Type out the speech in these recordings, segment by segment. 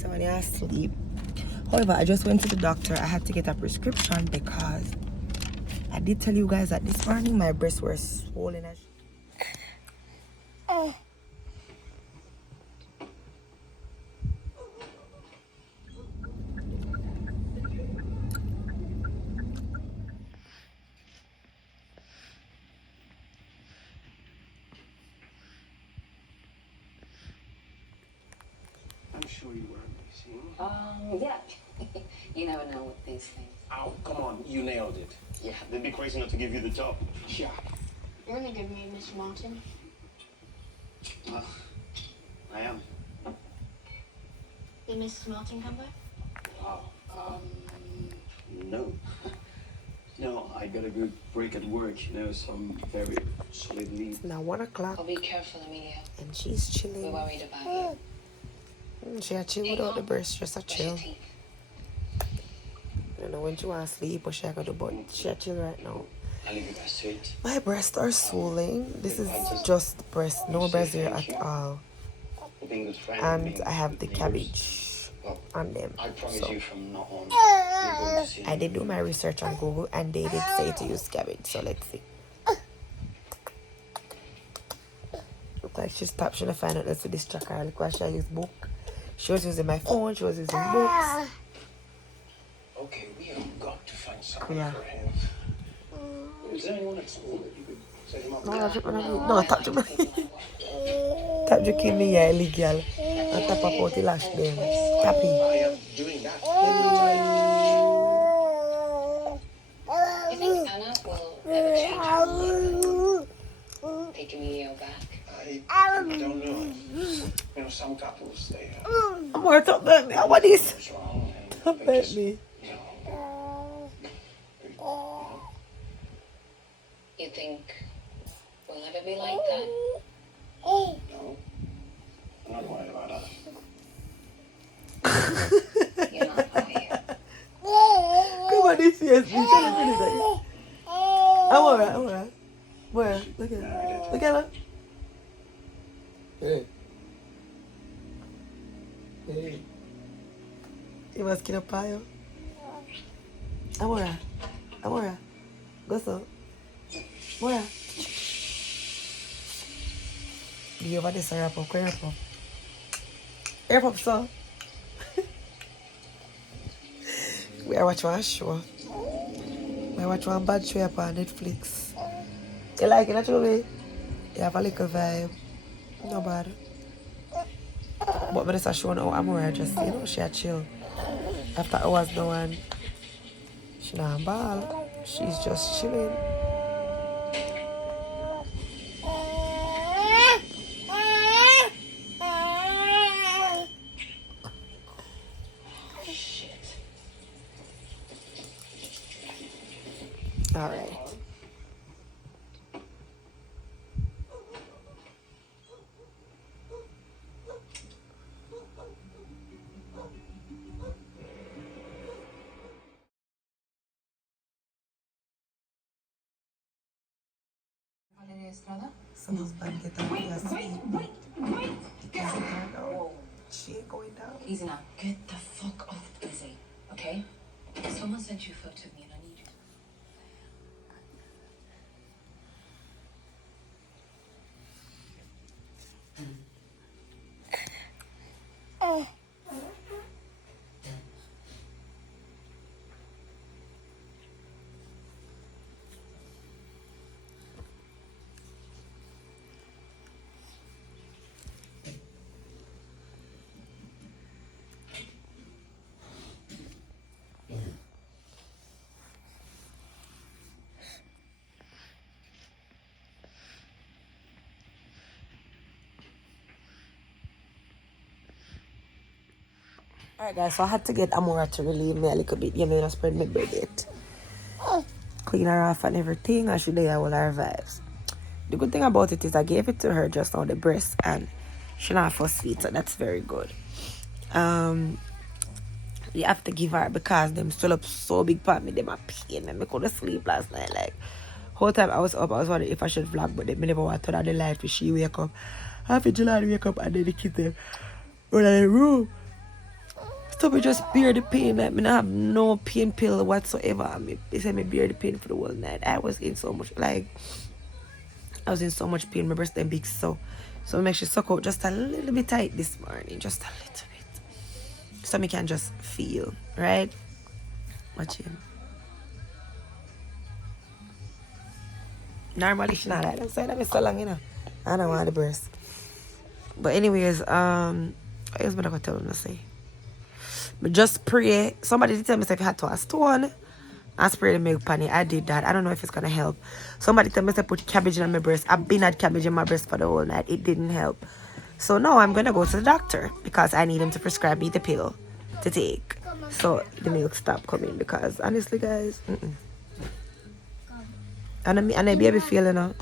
So when you're asleep. However, I just went to the doctor. I had to get a prescription because I did tell you guys that this morning my breasts were swollen as I'm sure you were amazing. Yeah. You never know with these things. Oh, come on, you nailed it. Yeah, they'd be crazy not to give you the job. Yeah. You're in a good mood, Mr. Martin. I am. Did Mrs. Martin come back? Wow. No. No, I got a good break at work, some very solid lead. it's now 1 o'clock Oh, be careful, Amelia. and she's We're chilling. worried about you. She a chill without the breast, just a Brush your chill. teeth. I don't know when she want to sleep or she a go to bed. She a chill right now. I'll leave you guys to it. My breasts are swollen. This is just breast, no breast here at all. Being good friend, And being I have the good cabbage on them. I promise So you from now on, you're going to see. I did do my research on Google and they did say to use cabbage. So let's see. Look like she stopped trying to find out that's to distract her. Look why she used book. She was using my phone. She was using books. Okay, we have got to find something Yeah. for him. Is there anyone at school that you could set him up No, with? no, tap to me. Tap to kill me, yeah, illegal. And tap up out the lash them. Tappy. I am doing that every time. You think Anna will ever change her mind? Take Emilio back? I don't know. Some couples, they I'm more top than me. What is? what's wrong and Top they than just, me. You think we'll ever be like that? no, I'm not worried about that. You're not, are you? Come on, this is me. I'm alright. Where? Look at her. Look at her. Hey. Hey. You must get a pile. Amora. Go so. Amora. You over this wrap up. Wrap up, so. We are watching one show. We are watching one bad show up on Netflix. You like it, actually? You have a little vibe. No bad. But when it's a show now, Amora just, she a chill. After hours, no one. She not ball. She's just chilling. All right. Someone's about to get the wait. Because it turned out. She ain't going down. Easy now. Get the fuck off Izzy, okay? Someone sent you a photo of me and I need you. Alright guys, so I had to get Amora to relieve me a little bit. You know, spread my bed yet. Clean her off and everything, and she did all her vibes. The good thing about it is I gave it to her just on the breast and she not for sweet, so that's very good. You have to give her because them still up so big part me, them a pain and I couldn't sleep last night. Like whole time I was up, I was wondering if I should vlog, but then I never want to turn on the light till she wake up. Half of July wake up and then the kids them run out of the room. stomach just bear the pain. Like, me not have no pain pill whatsoever. They said me bear the pain for the whole night. I was in so much pain. My breast them big so I make sure suck out just a little bit tight this morning. Just a little bit. So me can just feel, right? Watch him. Normally she not like that. So that so long, you know. I don't want the breast. But anyways, I was gonna tell them to say. But just pray. Somebody did tell me if you had to a stone and spray the milk pan it. I did that. I don't know if it's gonna help. Somebody tell me to put cabbage in my breast. I've been had cabbage in my breast for the whole night. It didn't help. So now I'm gonna go to the doctor because I need him to prescribe me the pill to take. So the milk stopped coming because honestly guys, and I baby feel, you know.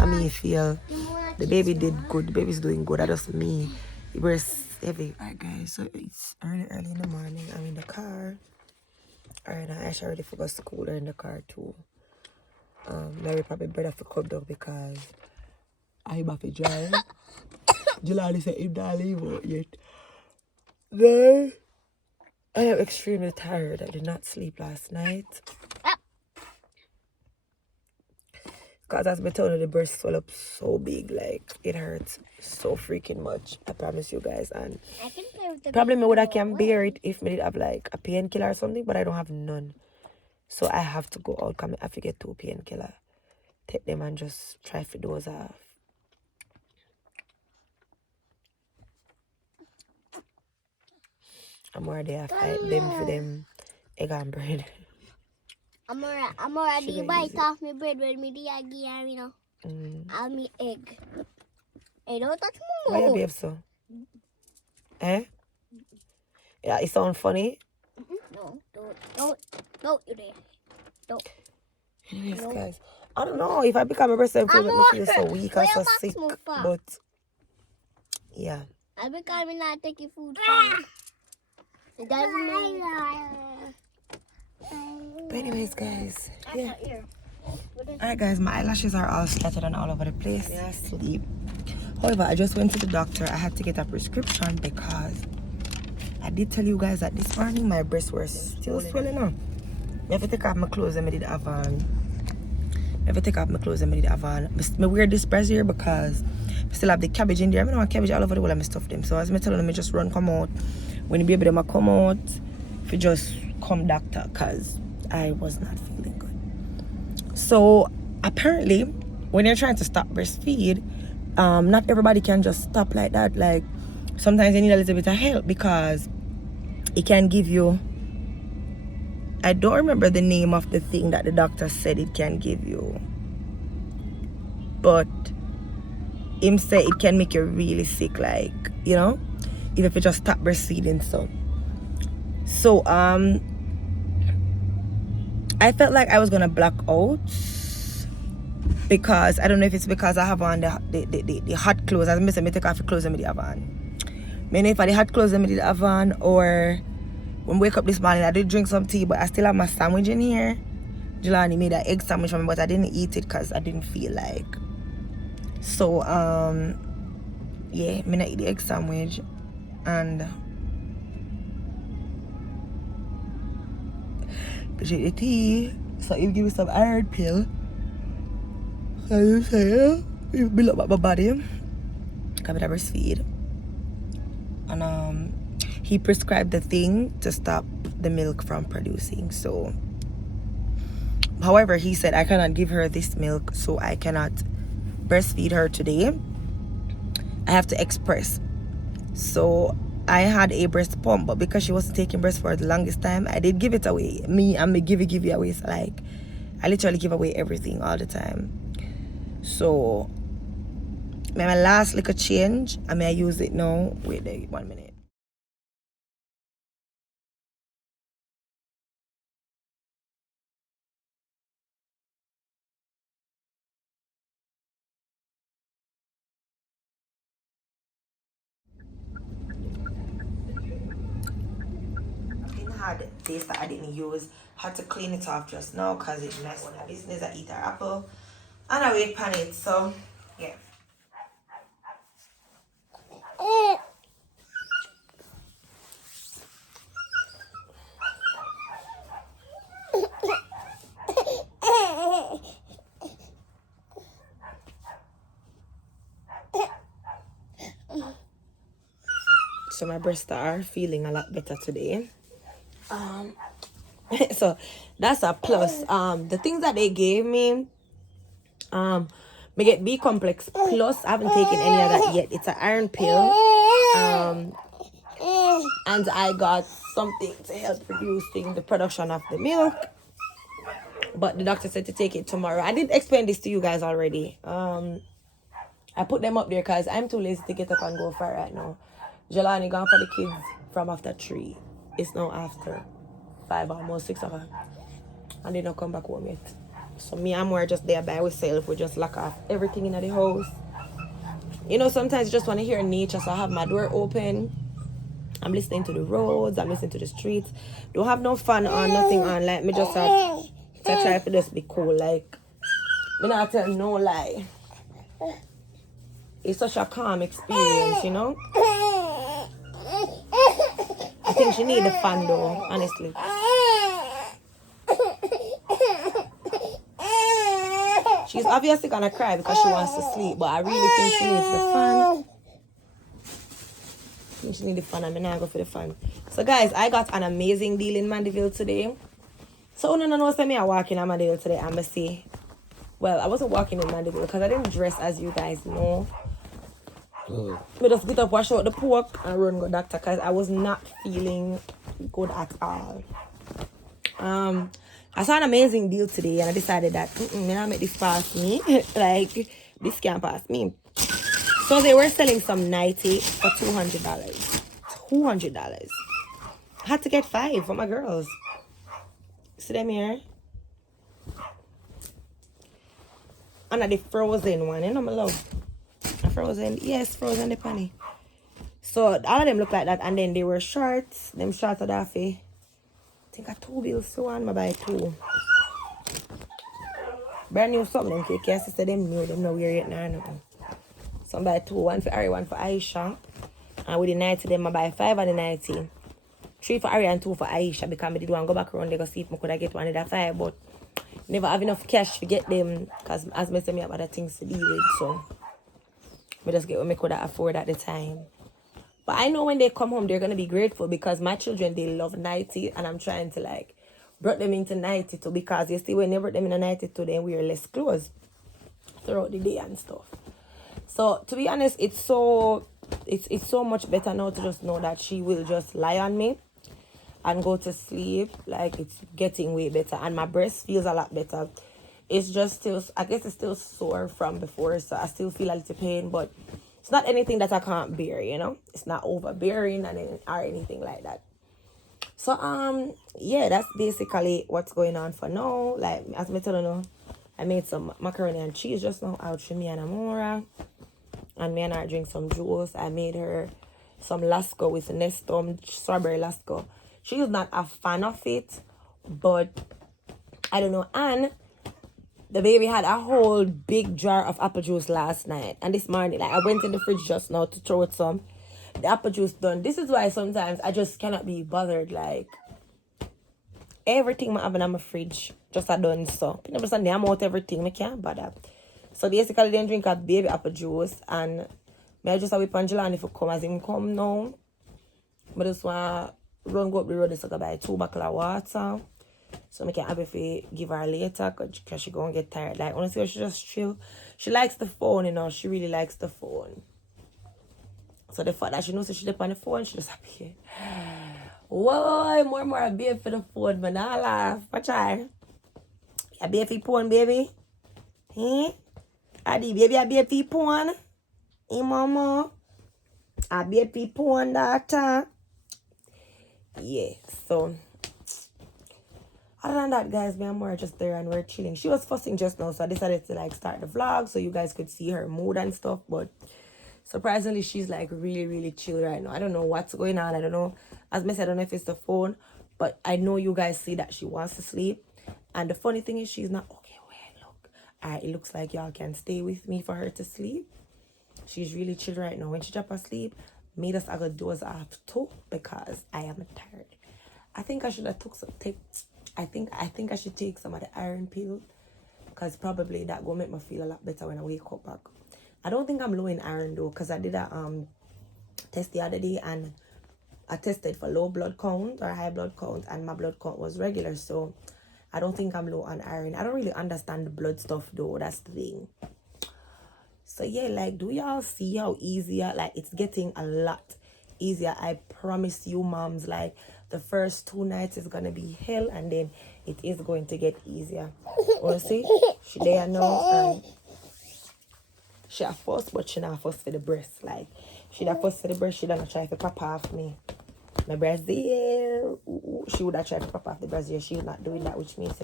I mean feel the baby did good. The baby's doing good. I just me. The breast heavy. Alright guys, so it's early in the morning. I'm in the car. Alright, I actually already forgot school in the car too. Mary probably better for come down because I'm about to drive. Jelani said him not leave out yet. Then I am extremely tired. I did not sleep last night. Because as I told you, the breast swell up so big, like it hurts so freaking much. I promise you guys. And I can play with the probably me would I can bear it if me did have like a painkiller or something, but I don't have none. So I have to go out, come I have to get 2 painkiller. Take them and just try to doze off. I'm already I fight them for them egg and bread. I'm already bite off my bread when me the egg here, you know. I'll me egg. Hey, don't touch my Why you behave so? Eh? Yeah, it sound funny? No, don't you there. Don't. Anyways, guys, I don't know if I become a person who make me feel so weak and so sick, but yeah. I become not taking food from it doesn't mean. But anyways, guys, yeah. Alright, guys, my eyelashes are all scattered and all over the place. Yeah, sleep. However, I just went to the doctor. I had to get a prescription because I did tell you guys that this morning my breasts were still swelling up. I have to take off my clothes and I did have on. I wear this brassiere because I still have the cabbage in there. I don't want cabbage all over the world and I stuff them. So as I tell them, I just run come out. When the baby them come out, if you just come doctor, because I was not feeling good. So apparently, when you're trying to stop breastfeed, not everybody can just stop like that. Like sometimes you need a little bit of help because it can give you, I don't remember the name of the thing that the doctor said it can give you, but him say it can make you really sick, like, you know, even if you just stop breastfeeding. So I felt like I was gonna black out because I don't know if it's because I have on the hot clothes. As I say, I take off the clothes and I have on. I know if I the hot clothes and I have on, or when I wake up this morning, I did drink some tea, but I still have my sandwich in here. Jelani made an egg sandwich for me, but I didn't eat it because I didn't feel like. So yeah, I'm gonna eat the egg sandwich and drink the tea. So you give me some iron pill. So you say you build up my body. Come to breastfeed. And he prescribed the thing to stop the milk from producing. So however, he said I cannot give her this milk, so I cannot breastfeed her today. I have to express. So I had a breast pump, but because she wasn't taking breast for the longest time, I did give it away. I'm give it away. So like I literally give away everything all the time. So my last little change, I use it now. Wait there, 1 minute. Had this that I didn't use. Had to clean it off just now because it's messed up. This is I eat an apple and I wait pan it. So yeah. so my breasts are feeling a lot better today. So that's a plus. The things that they gave me, me get B complex plus. I haven't taken any of that yet. It's an iron pill. And I got something to help reducing the production of the milk. But the doctor said to take it tomorrow. I did explain this to you guys already. I put them up there because I'm too lazy to get up and go for it right now. Jelani gone for the kids from after 3. It's now after 5, almost 6 o'clock. And they don't come back home yet. So me and more just there by ourselves. We just lock off everything in the house. You know, sometimes you just want to hear nature. So I have my door open. I'm listening to the roads. I'm listening to the streets. Don't have no fun on, nothing on. Like, me just have to try to just be cool. Like, me not tell no lie. It's such a calm experience, you know? I think she need the fun though, honestly. She's obviously gonna cry because she wants to sleep, but I really think she needs the fun. I think she needs the fun, and I'm gonna go for the fun. So guys, I got an amazing deal in Mandeville today. So no, me I walk in Mandeville today, I'm gonna see. Well, I wasn't walking in Mandeville because I didn't dress as you guys know. We just get up, wash out the pork, and run go doctor because I was not feeling good at all. I saw an amazing deal today and I decided that I'm gonna make this pass me. Like, this can't pass me. So they were selling some 90 for $200. $200. I had to get 5 for my girls. See them here? And the frozen one, you know my love. Frozen, yes, frozen the penny. So all of them look like that, and then they were shorts. Them shorts are that I think I 2 bills to one, I buy 2. Brand new something, them cake. Yes, sister, them new, them no wear it now. No. So I buy 2, one for Ari, one for Aisha. And with the 90, them I buy 5 and the 90. 3 for Ari and 2 for Aisha, because I did want to go back around there to see if I could get one of the 5, but never have enough cash to get them, because as I said, I have other things to deal with, so I just get what I could afford at the time. But I know when they come home, they're going to be grateful because my children, they love 90. And I'm trying to, like, brought them into 92 because, you see, when they brought them in a 92, then we wear less clothes throughout the day and stuff. So, to be honest, it's so much better now to just know that she will just lie on me and go to sleep. Like, it's getting way better. And my breast feels a lot better. It's just still, I guess it's still sore from before, so I still feel a little pain, but it's not anything that I can't bear, you know? It's not overbearing or anything like that. So, yeah, that's basically what's going on for now. Like, as I tell you, I made some macaroni and cheese just now out for me and Amora. And me and her drink some juice. I made her some Lasco with Nestum, strawberry Lasco. She's not a fan of it, but I don't know. And the baby had a whole big jar of apple juice last night. And this morning, like, I went in the fridge just now to throw it some. The apple juice done. This is why sometimes I just cannot be bothered. Like, everything I have in my fridge just I done so. You know, I'm out everything. I can't bother. So basically, then drink a baby apple juice. And I just have a Jelani if come as him come now. But just want to run go up the road so I can buy 2 bottles of water. So I can have it give her later because she gonna get tired. Like, honestly, she just chill. She likes the phone, you know. She really likes the phone. So the fact that she knows that she's on the phone, she just happy. Whoa, more a baby for the phone, but not laugh. Watch her. A baby phone, baby. Huh? Adi, baby, a baby phone. Hey, mama. A baby phone, daughter. Yeah, so other than that, guys, me and Mora just there and we're chilling. She was fussing just now, so I decided to like start the vlog so you guys could see her mood and stuff. But surprisingly, she's like really, really chill right now. I don't know what's going on. I don't know. As I said, I don't know if it's the phone, but I know you guys see that she wants to sleep. And the funny thing is, she's not okay. Wait, look. Alright, it looks like y'all can stay with me for her to sleep. She's really chill right now. When she drop asleep, me just I go doze off too because I am tired. I think I should have took some tape. I think I should take some of the iron pill because probably that will make me feel a lot better when I wake up back. I don't think I'm low in iron though because I did a test the other day and I tested for low blood count or high blood count, and my blood count was regular. So I don't think I'm low on iron. I don't really understand the blood stuff though. That's the thing. So yeah, like, do y'all see how easier? Like, it's getting a lot easier. I promise you, moms. Like, the first 2 nights is gonna be hell, and then it is going to get easier. Wanna see? She there now, and she a fuss, but she not fuss for the breast. Like, she da fuss for the breast. She don't try to pop off me. My breast there. She would have tried to pop off the breast there. She's not doing that, which means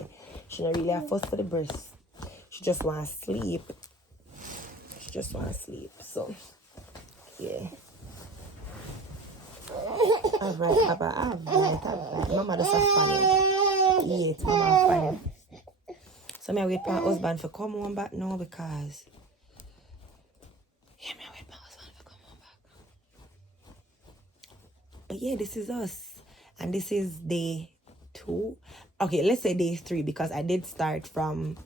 she not really a fuss for the breast. She just want to sleep. She just want to sleep. So, yeah. Alright, Papa. Alright. Mama does a funny. Yeah, it's Mama funny. So, I wait for my husband to come on back now because... Yeah, I wait for my husband to come on back. But yeah, this is us. And this is day 2. Okay, let's say day 3 because I did start from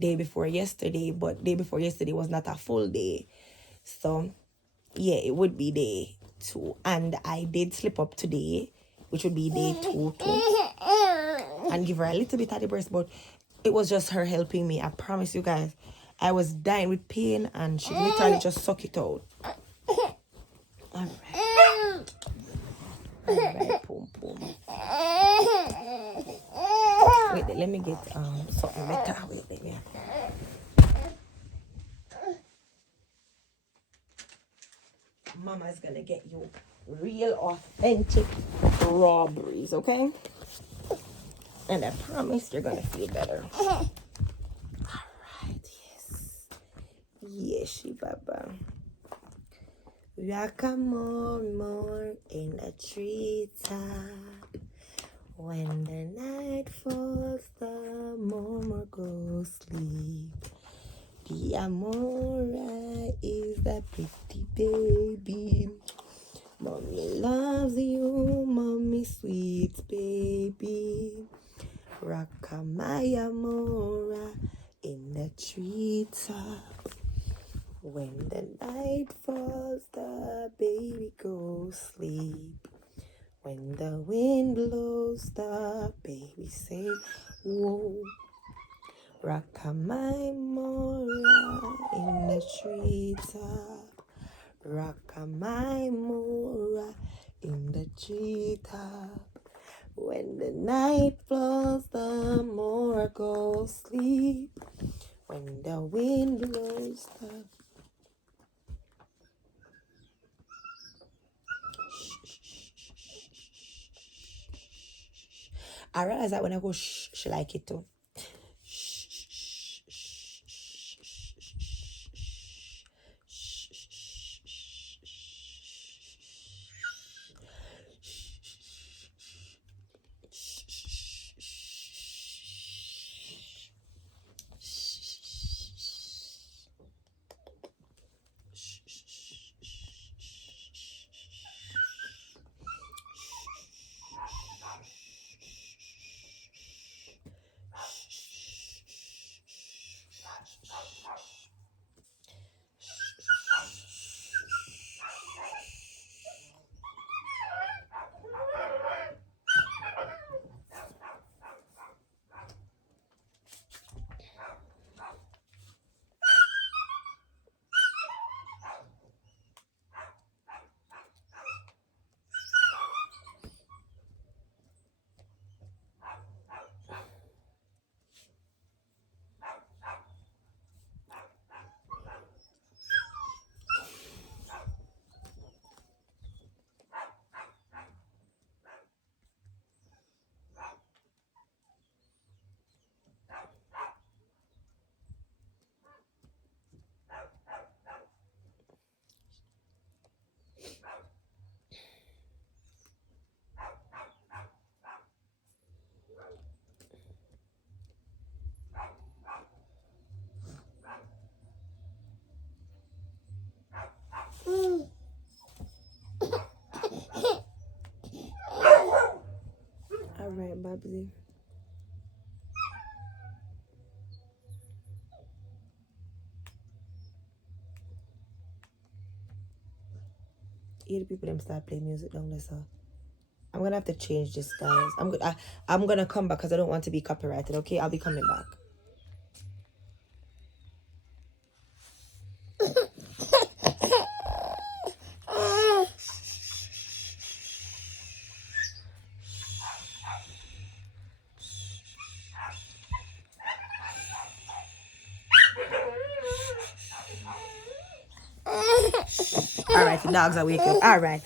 day before yesterday. But day before yesterday was not a full day. So, yeah, it would be day 2. And I did slip up today, which would be day 2 too. And give her a little bit of the breast. But it was just her helping me. I promise you guys. I was dying with pain and she literally just sucked it out. Alright. Alright, boom, boom. Wait, let me get something better. Wait, let me. Mama's gonna get you real authentic strawberries, okay? And I promise you're gonna feel better. Alright, yes. Yes, Baba. Rock more in the treetop. When the night falls, the mama goes sleep. The Amora is the pretty baby. Mommy loves you, mommy sweet baby. Rock my Amora in the treetop. When the night falls, the baby goes sleep. When the wind blows, the baby say, whoa. Rock my Mora in the treetop. Rock my Mora in the treetop. When the night falls, the Mora goes sleep. When the wind blows, the... I realize that when I go shh, she like it too. Alright, Babsy. Here the people them start playing music down there, so I'm gonna have to change this, guys. I'm gonna come back because I don't want to be copyrighted. Okay, I'll be coming back. All right, the dogs are waking up. All right.